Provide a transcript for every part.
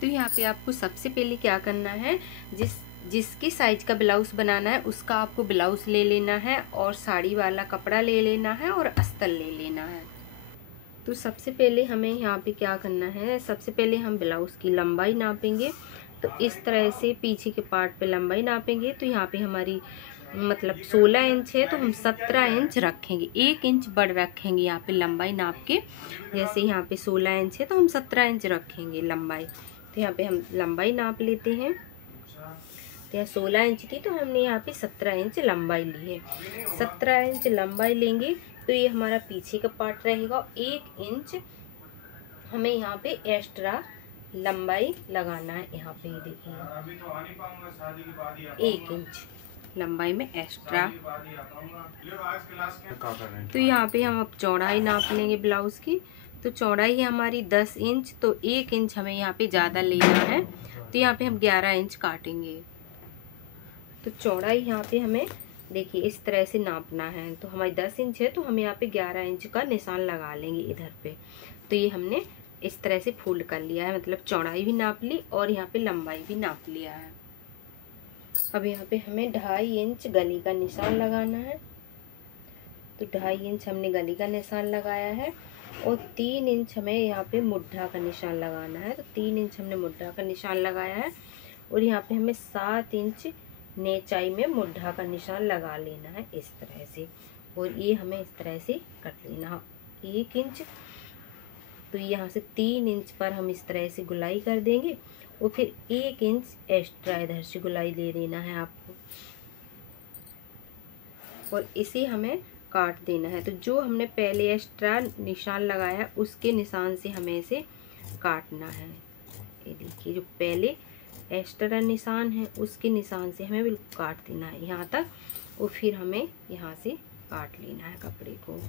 तो यहाँ पे आपको सबसे पहले क्या करना है, जिसकी साइज का ब्लाउज बनाना है उसका आपको ब्लाउज ले लेना है और साड़ी वाला कपड़ा ले लेना है और अस्तर ले लेना है। तो सबसे पहले हमें यहाँ पे क्या करना है, सबसे पहले हम ब्लाउज की लंबाई नापेंगे। तो इस तरह से पीछे के पार्ट पे लंबाई नापेंगे। तो यहाँ पे हमारी मतलब 16 इंच है, तो हम 17 इंच रखेंगे, 1 इंच बढ़ रखेंगे यहाँ पे लंबाई नाप के। जैसे यहाँ पे 16 इंच है तो हम 17 इंच रखेंगे लंबाई। तो यहाँ पे हम लंबाई नाप लेते हैं। तो यहाँ 16 इंच थी तो हमने यहाँ पे 17 इंच लंबाई ली है। 17 इंच लंबाई लेंगे तो ये हमारा पीछे का पार्ट रहेगा। 1 इंच हमें यहाँ पे एक्स्ट्रा लंबाई लगाना है। यहाँ पे ये देखिए 1 इंच लंबाई में एक्स्ट्रा। तो यहाँ पे हम अब चौड़ाई नाप लेंगे ब्लाउज की। तो चौड़ाई है हमारी 10 इंच, तो 1 इंच हमें यहाँ पे ज़्यादा लेना है। तो यहाँ पे हम 11 इंच काटेंगे। तो चौड़ाई यहाँ पे हमें देखिए इस तरह से नापना है। तो हमारी 10 इंच है तो हम यहाँ पे 11 इंच का निशान लगा लेंगे इधर पे। तो ये हमने इस तरह से फोल्ड कर लिया है, मतलब चौड़ाई भी नाप ली और यहाँ पे लंबाई भी नाप लिया है। अब यहाँ पे हमें 2.5 इंच गली का निशान लगाना है। तो 2.5 इंच हमने गली का निशान लगाया है और 3 इंच हमें यहाँ पे मुड्ढा का निशान लगाना है। तो 3 इंच हमने मुड्ढा का निशान लगाया है और यहाँ पे हमें 7 इंच नेचाई में मुड्ढा का निशान लगा लेना है इस तरह से। और ये हमें इस तरह से कट लेना 1 इंच। तो यहाँ से 3 इंच पर हम इस तरह से गुलाई कर देंगे और फिर 1 इंच एक्स्ट्रा इधर से गुलाई दे देना है आपको और इसे हमें काट देना है। तो जो हमने पहले एक्स्ट्रा निशान लगाया है उसके निशान से हमें इसे काटना है। ये देखिए जो पहले एक्स्ट्रा निशान है उसके निशान से हमें बिल्कुल काट देना है यहाँ तक और फिर हमें यहाँ से काट लेना है कपड़े को।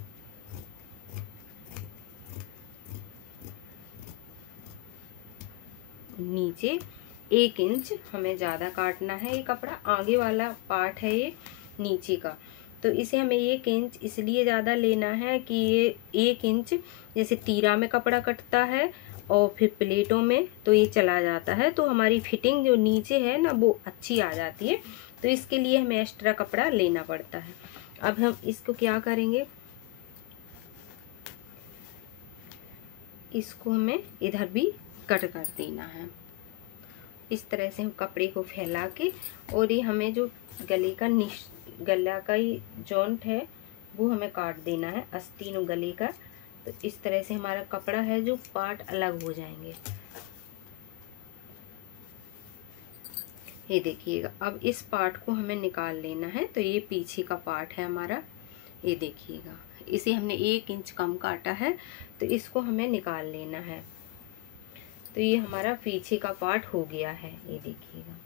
नीचे 1 इंच हमें ज़्यादा काटना है। ये कपड़ा आगे वाला पार्ट है ये नीचे का, तो इसे हमें 1 इंच इसलिए ज़्यादा लेना है कि ये 1 इंच जैसे तीरा में कपड़ा कटता है और फिर प्लेटों में तो ये चला जाता है, तो हमारी फिटिंग जो नीचे है ना वो अच्छी आ जाती है। तो इसके लिए हमें एक्स्ट्रा कपड़ा लेना पड़ता है। अब हम इसको क्या करेंगे, इसको हमें इधर भी कट कर देना है इस तरह से। हम कपड़े को फैला के और ये हमें जो गले का गला का ही जॉइंट है वो हमें काट देना है, आस्तीन और गले का। तो इस तरह से हमारा कपड़ा है जो पार्ट अलग हो जाएंगे। ये देखिएगा अब इस पार्ट को हमें निकाल लेना है। तो ये पीछे का पार्ट है हमारा, ये देखिएगा इसे हमने 1 इंच कम काटा है तो इसको हमें निकाल लेना है। तो ये हमारा पीछे का पार्ट हो गया है, ये देखिएगा।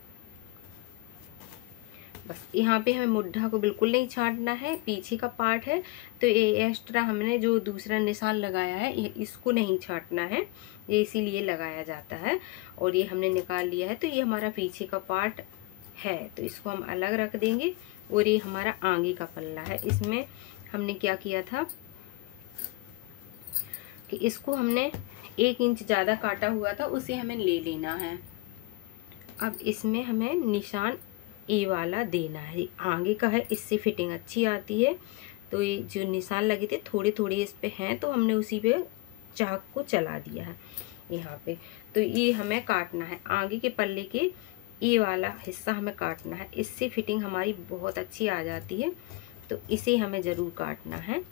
बस यहाँ पे हमें मुड्ढा को बिल्कुल नहीं छांटना है, पीछे का पार्ट है तो ये एक्स्ट्रा हमने जो दूसरा निशान लगाया है ये इसको नहीं छांटना है, ये इसीलिए लगाया जाता है। और ये हमने निकाल लिया है तो ये हमारा पीछे का पार्ट है, तो इसको हम अलग रख देंगे। और ये हमारा आगे का पल्ला है, इसमें हमने क्या किया था कि इसको हमने 1 इंच ज़्यादा काटा हुआ था, उसे हमें ले लेना है। अब इसमें हमें निशान ए वाला देना है, आगे का है, इससे फिटिंग अच्छी आती है। तो ये जो निशान लगे थे थोड़े थोड़े इस पे हैं तो हमने उसी पे चाक को चला दिया है यहाँ पे। तो ये हमें काटना है, आगे के पल्ले के ए वाला हिस्सा हमें काटना है, इससे फिटिंग हमारी बहुत अच्छी आ जाती है। तो इसे हमें ज़रूर काटना है।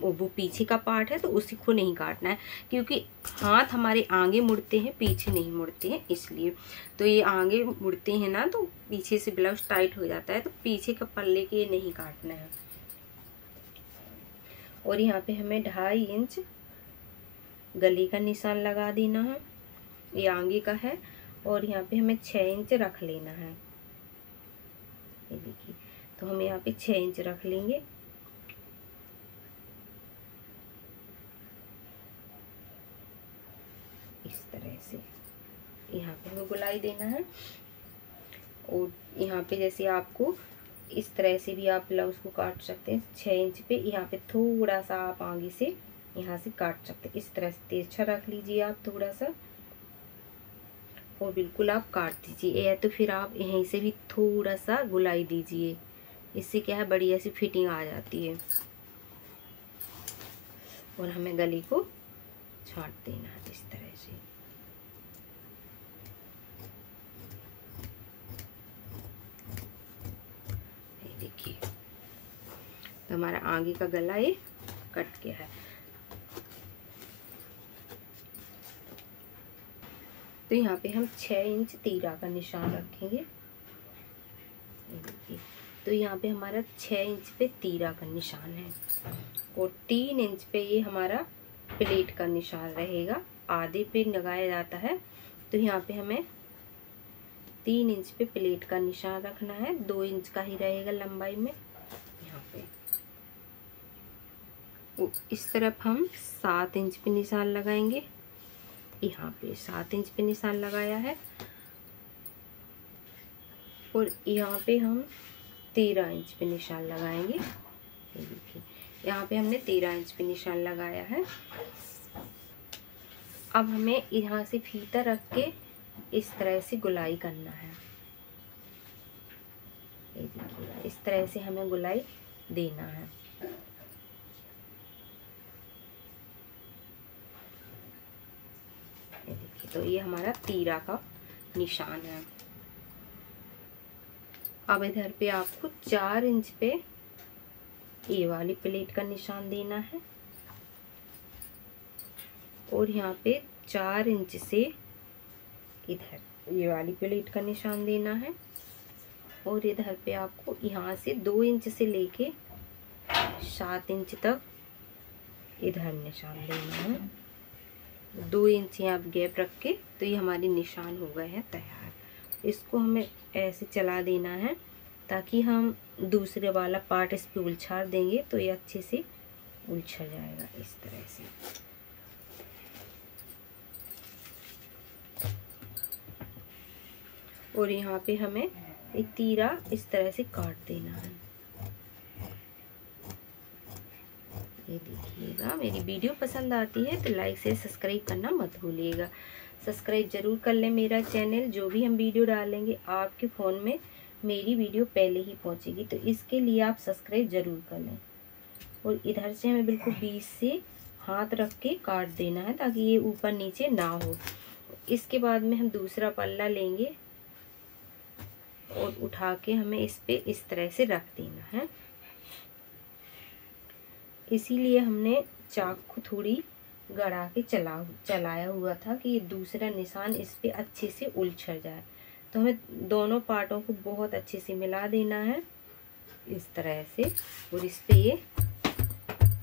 वो पीछे का पार्ट है तो उसी को नहीं काटना है, क्योंकि हाथ हमारे आगे मुड़ते हैं पीछे नहीं मुड़ते हैं इसलिए। तो ये आगे मुड़ते हैं ना तो पीछे से ब्लाउज टाइट हो जाता है, तो पीछे का पल्ले के नहीं काटना है। और यहाँ पे हमें 2.5 इंच गले का निशान लगा देना है, ये आगे का है। और यहाँ पे हमें 6 इंच रख लेना है, ये देखिए। तो हम यहाँ पे 6 इंच रख लेंगे। इस तरह से यहाँ पे हमें गुलाई देना है। और यहाँ पे जैसे आपको इस तरह से भी आप ब्लाउज को काट सकते हैं 6 इंच पे, यहाँ पे थोड़ा सा आप आगे से यहाँ से काट सकते हैं। इस तरह से तिरछा रख लीजिए आप थोड़ा सा, और बिल्कुल आप काट दीजिए, या तो फिर आप यहीं से भी थोड़ा सा गुलाई दीजिए, इससे क्या है बढ़िया सी फिटिंग आ जाती है। और हमें गले को छांट देना है इस तरह से। ये देखिए, तो हमारा आगे का गला ये कट गया है। तो यहाँ पे हम 6 इंच तीरा का निशान रखेंगे। ये देखिए, तो यहाँ पे हमारा 6 इंच पे तीरा का निशान है और 3 इंच पे ये हमारा प्लेट का निशान रहेगा। आधे पे लगाया जाता है, तो यहाँ पे हमें 3 इंच पे प्लेट का निशान रखना है। 2 इंच का ही रहेगा लंबाई में यहाँ पे। इस तरफ हम 7 इंच पे निशान लगाएंगे। यहाँ पे 7 इंच पे निशान लगाया है और यहाँ पे हम 13 इंच पे निशान लगाएंगे। ये देखिए, यहाँ पे हमने 13 इंच पे निशान लगाया है। अब हमें यहाँ से फीता रख के इस तरह से गुलाई करना है। ये देखिए, इस तरह से हमें गुलाई देना है। ये देखिए, तो ये हमारा तीरा का निशान है। अब इधर पे आपको 4 इंच पे ये वाली प्लेट का निशान देना है और यहाँ पे 4 इंच से इधर ये वाली प्लेट का निशान देना है और इधर पे आपको यहाँ से 2 इंच से लेके 7 इंच तक इधर निशान देना है। 2 इंच यहाँ गैप रख के, तो ये हमारे निशान हो गए हैं तैयार। इसको हमें ऐसे चला देना है ताकि हम दूसरे वाला पार्ट इस पे उलझा देंगे तो ये अच्छे से उलझ जाएगा इस तरह से। और यहाँ पे हमें एक तीरा इस तरह से काट देना है। ये देखिएगा, मेरी वीडियो पसंद आती है तो लाइक से सब्सक्राइब करना मत भूलिएगा। सब्सक्राइब जरूर कर लें मेरा चैनल। जो भी हम वीडियो डालेंगे आपके फ़ोन में मेरी वीडियो पहले ही पहुंचेगी, तो इसके लिए आप सब्सक्राइब जरूर कर लें। और इधर से हमें बिल्कुल बीच से हाथ रख के काट देना है ताकि ये ऊपर नीचे ना हो। इसके बाद में हम दूसरा पल्ला लेंगे और उठा के हमें इस पे इस तरह से रख देना है। इसीलिए हमने चाकू थोड़ी गड़ा के चलाया हुआ था कि ये दूसरा निशान इस पे अच्छे से उलझ जाए। तो हमें दोनों पार्टों को बहुत अच्छे से मिला देना है इस तरह से और इस पे ये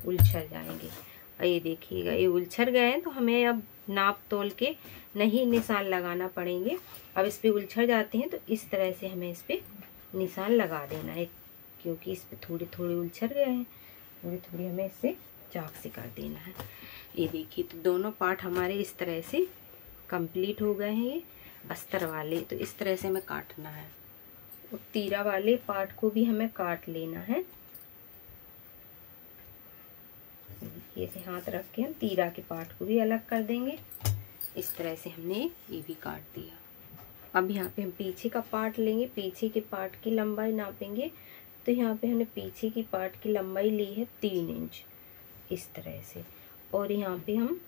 उलझ जाएंगे। और ये देखिएगा, ये उलझ गए हैं तो हमें अब नाप तोल के नहीं निशान लगाना पड़ेंगे। अब इस पे उलझ जाते हैं तो इस तरह से हमें इस पे निशान लगा देना है, क्योंकि इस पे थोड़े थोड़े उलझ गए हैं। थोड़ी थोड़ी हमें इससे चाक से कर देना है। ये देखिए, तो दोनों पार्ट हमारे इस तरह से कंप्लीट हो गए हैं। ये अस्तर वाले तो इस तरह से हमें काटना है और तीरा वाले पार्ट को भी हमें काट लेना है। ऐसे हाथ रख के हम तीरा के पार्ट को भी अलग कर देंगे। इस तरह से हमने ये भी काट दिया। अब यहाँ पे हम पीछे का पार्ट लेंगे, पीछे के पार्ट की लंबाई नापेंगे। तो यहाँ पे हमने पीछे की पार्ट की लंबाई ली है 3 इंच इस तरह से। और यहाँ पे हम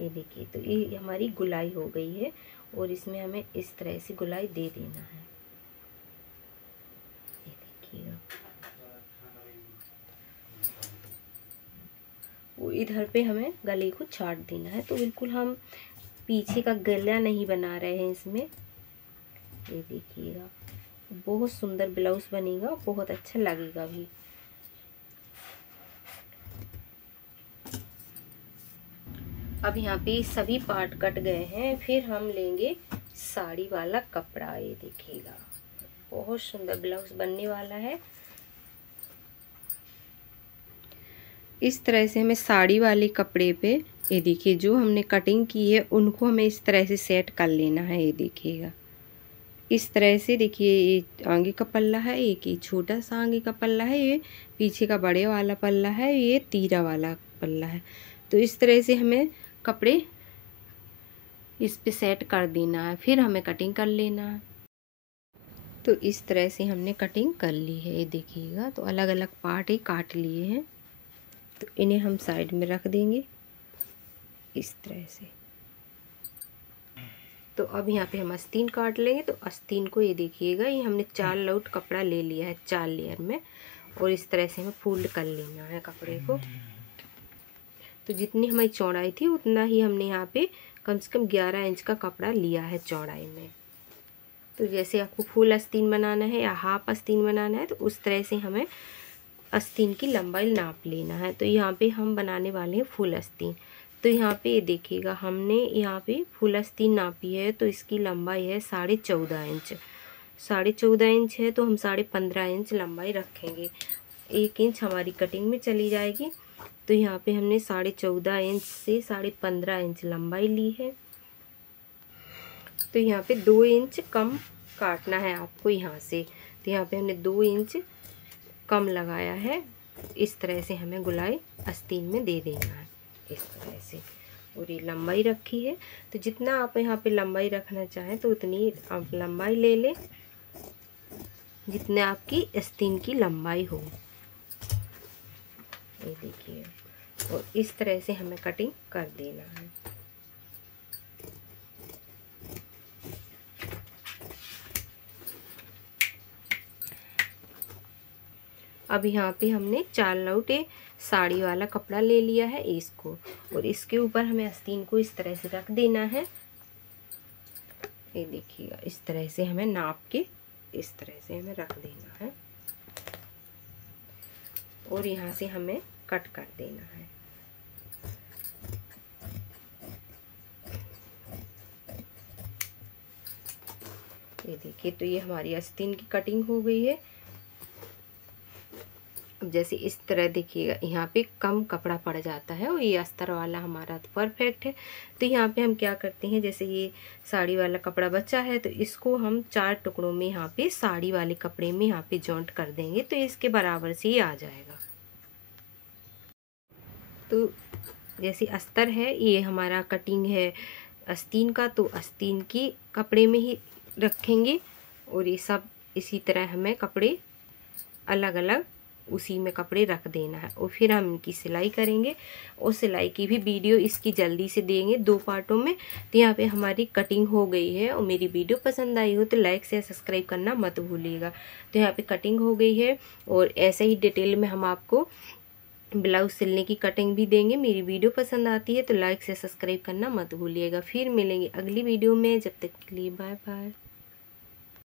ये देखिए, तो ये हमारी गुलाई हो गई है और इसमें हमें इस तरह से गुलाई दे देना है। ये देखिएगा, वो इधर पे हमें गले को छाट देना है। तो बिल्कुल हम पीछे का गला नहीं बना रहे हैं इसमें। ये देखिएगा, बहुत सुंदर ब्लाउज बनेगा, बहुत अच्छा लगेगा भी। अब यहाँ पे सभी पार्ट कट गए हैं। फिर हम लेंगे साड़ी वाला कपड़ा। ये देखिएगा, बहुत सुंदर ब्लाउज बनने वाला है। इस तरह से हमें साड़ी वाले कपड़े पे ये देखिए जो हमने कटिंग की है उनको हमें इस तरह से सेट कर लेना है। ये देखिएगा, इस तरह से देखिए, ये आगे का पल्ला है, एक ये छोटा सा आगे का पल्ला है, ये पीछे का बड़े वाला पल्ला है, ये तीरा वाला पल्ला है। तो इस तरह से हमें कपड़े इस पे सेट कर देना है, फिर हमें कटिंग कर लेना है। तो इस तरह से हमने कटिंग कर ली है, ये देखिएगा। तो अलग अलग पार्ट ही काट लिए हैं, तो इन्हें हम साइड में रख देंगे इस तरह से। तो अब यहाँ पे हम आस्तीन काट लेंगे। तो आस्तीन को ये देखिएगा, ये हमने 4 लौट कपड़ा ले लिया है 4 लेयर में, और इस तरह से हमें फोल्ड कर लेना है कपड़े को। तो जितनी हमारी चौड़ाई थी उतना ही हमने यहाँ पे कम से कम 11 इंच का कपड़ा लिया है चौड़ाई में। तो जैसे आपको फुल आस्तीन बनाना है या हाफ आस्तीन बनाना है, तो उस तरह से हमें आस्तीन की लंबाई नाप लेना है। तो यहाँ पे हम बनाने वाले हैं फुल आस्तीन। तो यहाँ पे ये देखिएगा, हमने यहाँ पे फुल आस्तीन नापी है, तो इसकी लंबाई है 14.5 इंच। 14.5 इंच है, तो हम 15.5 इंच लंबाई रखेंगे। 1 इंच हमारी कटिंग में चली जाएगी। तो यहाँ पे हमने 14.5 इंच से 15.5 इंच लंबाई ली है। तो यहाँ पे 2 इंच कम काटना है आपको यहाँ से। तो यहाँ पे हमने 2 इंच कम लगाया है। इस तरह से हमें गुलाई आस्तीन में दे देना है, इस तरह से। और ये लंबाई रखी है, तो जितना आप यहाँ पे लंबाई रखना चाहें तो उतनी आप लंबाई ले लें, जितने आपकी आस्तीन की लंबाई हो। ये देखिए, और इस तरह से हमें कटिंग कर देना है। अब यहाँ पे हमने 4 लौटे साड़ी वाला कपड़ा ले लिया है इसको, और इसके ऊपर हमें आस्तीन को इस तरह से रख देना है। ये देखिएगा, इस तरह से हमें नाप के इस तरह से हमें रख देना है, और यहाँ से हमें कट कर देना है। ये देखिए, तो ये हमारी आस्तीन की कटिंग हो गई है। अब जैसे इस तरह देखिएगा, यहाँ पे कम कपड़ा पड़ जाता है, और ये अस्तर वाला हमारा तो परफेक्ट है। तो यहाँ पे हम क्या करते हैं, जैसे ये साड़ी वाला कपड़ा बचा है, तो इसको हम 4 टुकड़ों में यहाँ पे साड़ी वाले कपड़े में यहाँ पे जॉइंट कर देंगे, तो इसके बराबर से ही आ जाएगा। तो जैसे अस्तर है, ये हमारा कटिंग है आस्तीन का, तो आस्तीन की कपड़े में ही रखेंगे, और ये सब इसी तरह हमें कपड़े अलग अलग उसी में कपड़े रख देना है। और फिर हम इनकी सिलाई करेंगे, और सिलाई की भी वीडियो इसकी जल्दी से देंगे 2 पार्टों में। तो यहाँ पे हमारी कटिंग हो गई है, और मेरी वीडियो पसंद आई हो तो लाइक शेयर सब्सक्राइब करना मत भूलिएगा। तो यहाँ पे कटिंग हो गई है, और ऐसे ही डिटेल में हम आपको ब्लाउज सिलने की कटिंग भी देंगे। मेरी वीडियो पसंद आती है तो लाइक शेयर सब्सक्राइब करना मत भूलिएगा। फिर मिलेंगे अगली वीडियो में, जब तक के लिए बाय बाय।